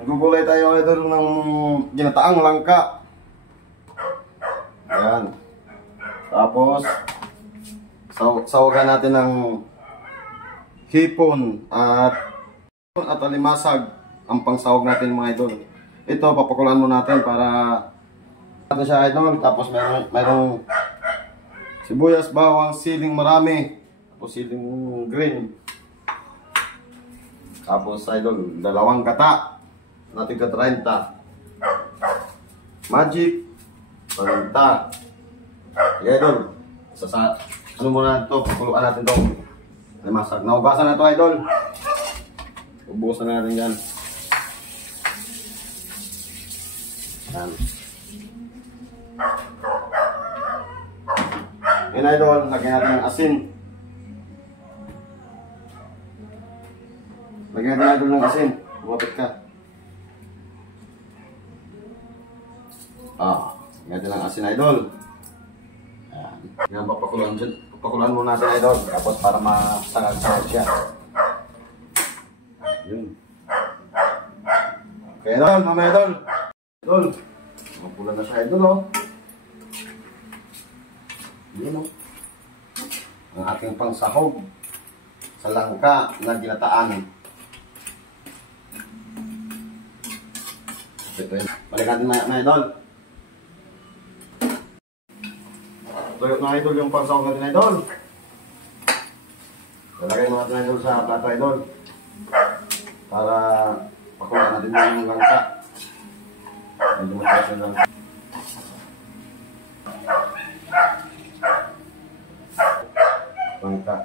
Gugulay tayo idol ng ginataang langka. Ayan. Tapos sawagan natin ng hipon at alimasag ang pangsawag natin mga idol. Ito papakulaan mo natin para natin siya idol. Tapos mayroong sibuyas, bawang, siling marami, tapos siling green. Tapos idol, dalawang gata natin ka 30. Magic, palinta. Okay idol, ano muna ito, pupuluan natin ito. Limasag, naugasan na ito idol. Ubusan na natin yan. Yan. Yan idol, lagyan natin ng asin. Lagyan natin idol ng asin. Buwapit ka. Lagyan natin ng asin idol. Ayan. Yan, papakulan muna natin idol. Tapos para masangag-sangag siya. Yun. Okay idol, mamaya idol. Idol, mapula na siya idol oh. Yun oh. Ang ating pangsahog sa langka na ginataan. Balik natin na idol. Tuyok na idol yung pangsahog natin idol. Lalagay mo natin idol sa plato idol. Para pakulaan natin yung langka. Medyo mataas yung langka. Langka.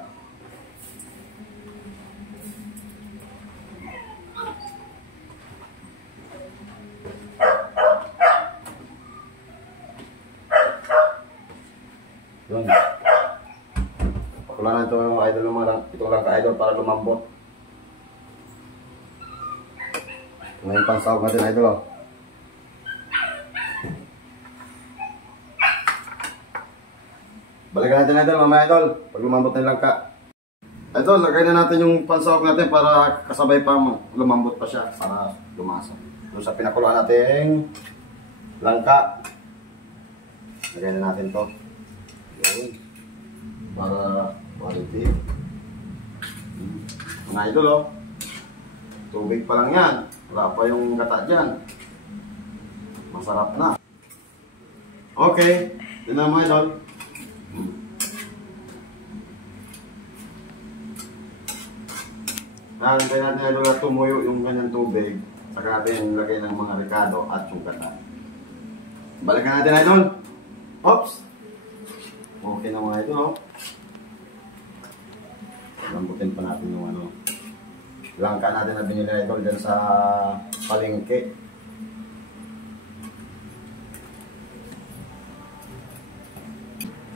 Yun. Pakulaan natin yung idol ng mga itong langka idol para lumambot. Ngayon pansahog natin idol oh. Balikan natin idol mamaya idol pag lumambot na yung langka. Idol, lagay na natin yung pansahog natin para kasabay pa lumambot pa siya para lumasa. Doon sa pinakuluan natin langka. Lagay na natin to. Yun. Para quality. Mga idol oh. Tubig pa lang yan. Wala pa yung gata dyan. Masarap na. Okay. Yun na mga idol. Hintay natin idol na tumuyo yung kanyang tubig. Saka natin lagay ng mga ricado at yung gata. Balikan natin idol. Oops. Okay na mga idol. Lambutin pa natin yung ano. Langka natin na binili idol dyan sa palengke.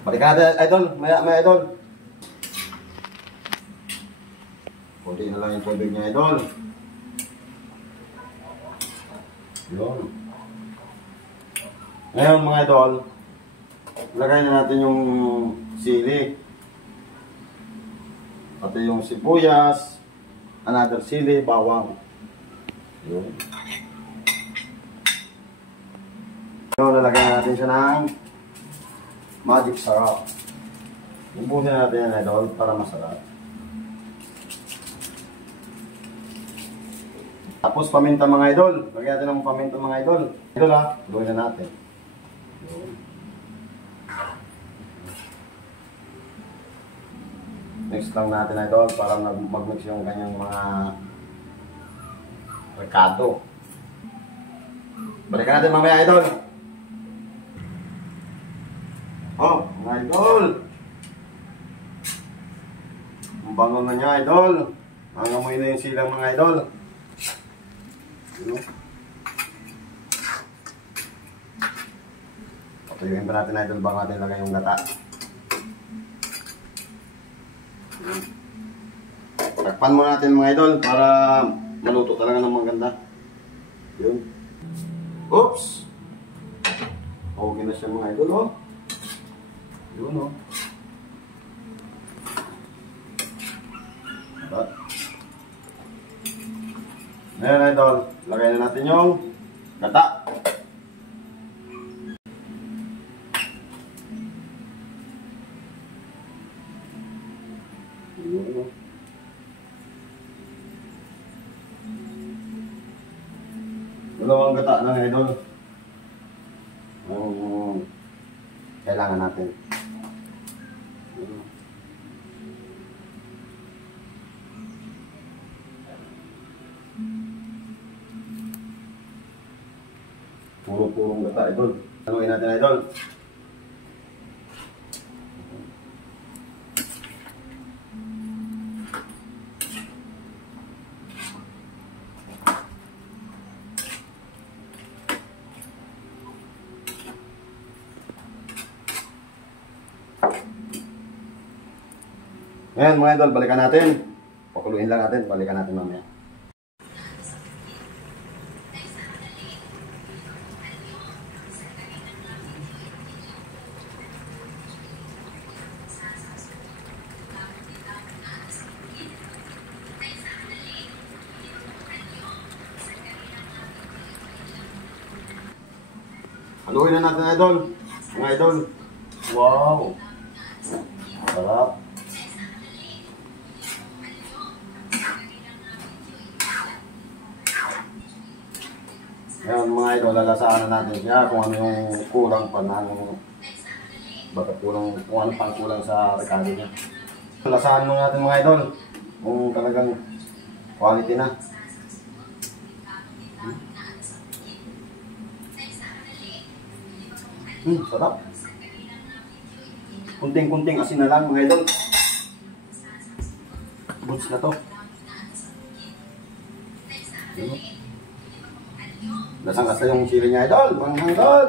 Balikan natin idol. Maya idol. Kunti na lang yung tubig niya idol. Yun. Ngayon mga idol, lagay na natin yung sili. Pati yung sibuyas. Another sili, bawang. Yun. So, lalagyan natin siya ng magic sarap. Ubusin natin yan idol para masarap. Tapos paminta mga idol. Lagyan natin ng paminta mga idol. Idol ha, gawin na natin. Yun. Mix lang natin idol para mag-mix yung kanyang mga ricado. Balikan natin mamaya idol. Oh, mga idol. Ang bango na niya idol. Nangamoy na yung silang mga idol. Patuyuin pa natin idol bago natin lagay yung gata. Takpan mo natin mga idol para maluto talaga ng maganda. Yun. Oops! Okay na siya mga idol oh. Yun oh. Ngayon idol, lagay na natin yung gata. Dalawang gata na idol. Kailangan natin. Puro-purong gata idol. Haluin natin idol. Ngayon mga idol, balikan natin. Pakuluin lang natin, balikan natin mamaya. Haluin na natin idol. Mga idol. Wow. Sarap. Ngayon mga idol, lalasaan na natin siya kung ano yung kulang pa na baka kulang, kung ano pang kulang sa rekado niya. Lalasaan mo natin mga idol kung talagang quality na. Sarap. Kunting-kunting asin na lang mga idol. Boots na to. Lasang-lasa yung sili niya idol. Manghang idol.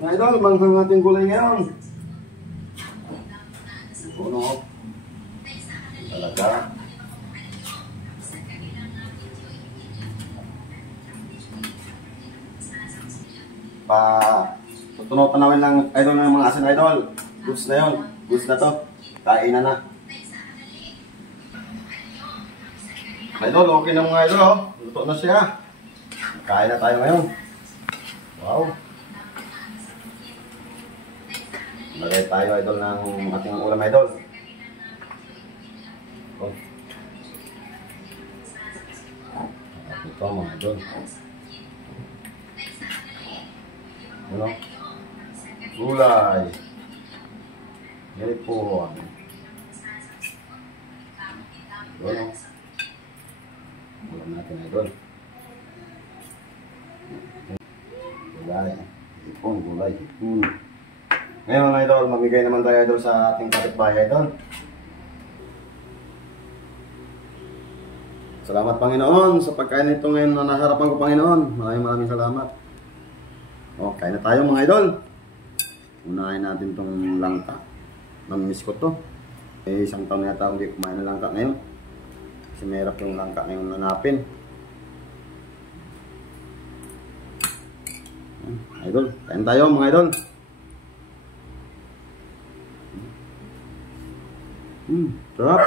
Mga idol, manghang ating gulay ngayon. Puno. Talaga. Tutunaw-tanawin lang idol ng mga asin idol. Goods na yun. Goods na to. Kainan na. Idol, okay na mga idol. Oh. Luto na siya. Kain na tayo ngayon. Wow. Lagay tayo idol ng ating ulam idol. Oh. Ito mga idol. Ano? Gulay. Hipon. Ano? Ulam natin idol. Gulay. Hipon, gulay. Ngayon idol, mamigay naman tayo idol sa ating kapitbahay idol. Salamat Panginoon sa pagkain nito ngayon na naharapan ko Panginoon. Maraming salamat. O, kain na tayo mga idol. Unahin natin itong langka. Namimiss ko to. Isang taon na yata hindi kumain ng langka ngayon. Kasi mahirap yung langka ngayon nanapin. Idol, kain tayo mga idol. Sarap.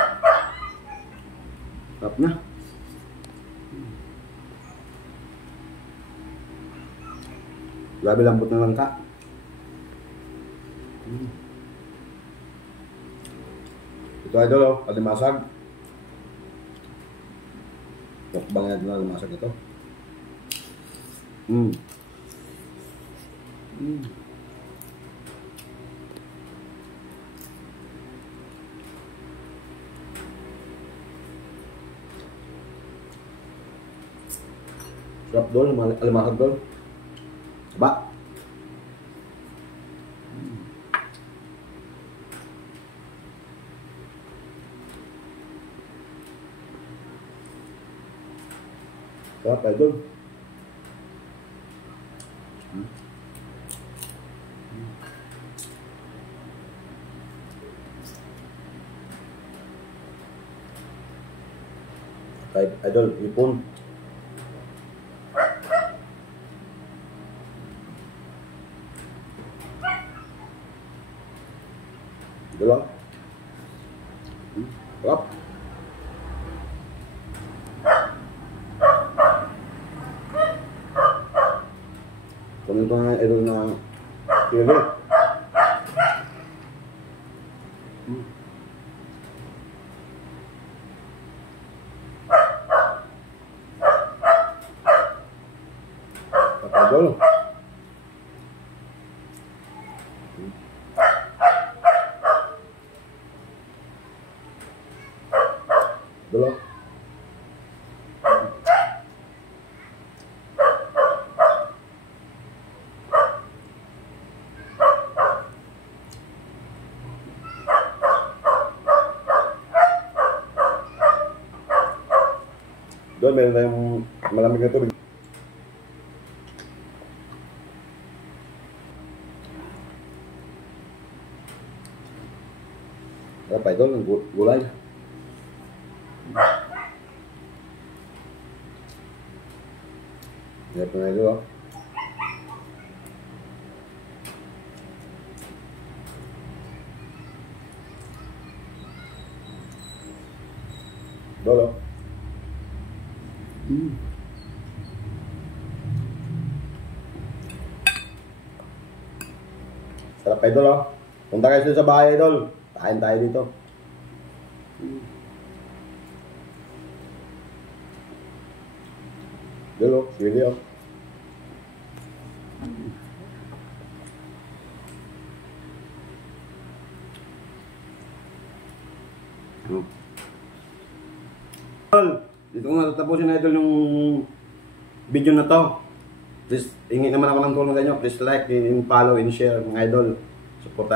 Sarap na. Grabe lambot ng langka. Ito idol oh, alimasag. Tukbang natin na alimasag ito. Sarap dol, alimasag dol. Ba? Sarap idol. Kahit idol, ipon. Dalawa. Sarap. Kung ito nga idol na kilo. Idol. Dulu. Doon, meron tayong malamig na tubig. Apa itu gulai? Ya pernah itu loh. Dolo. Sarap idol oh. Punta kayo sa bahay idol. Kain tayo dito. Dolo, sili oh. Dito ko na tatapusin na idol yung video na to. Please, hingi naman ako ng tulong sa inyo. Please like, and follow, and share mga idol. Support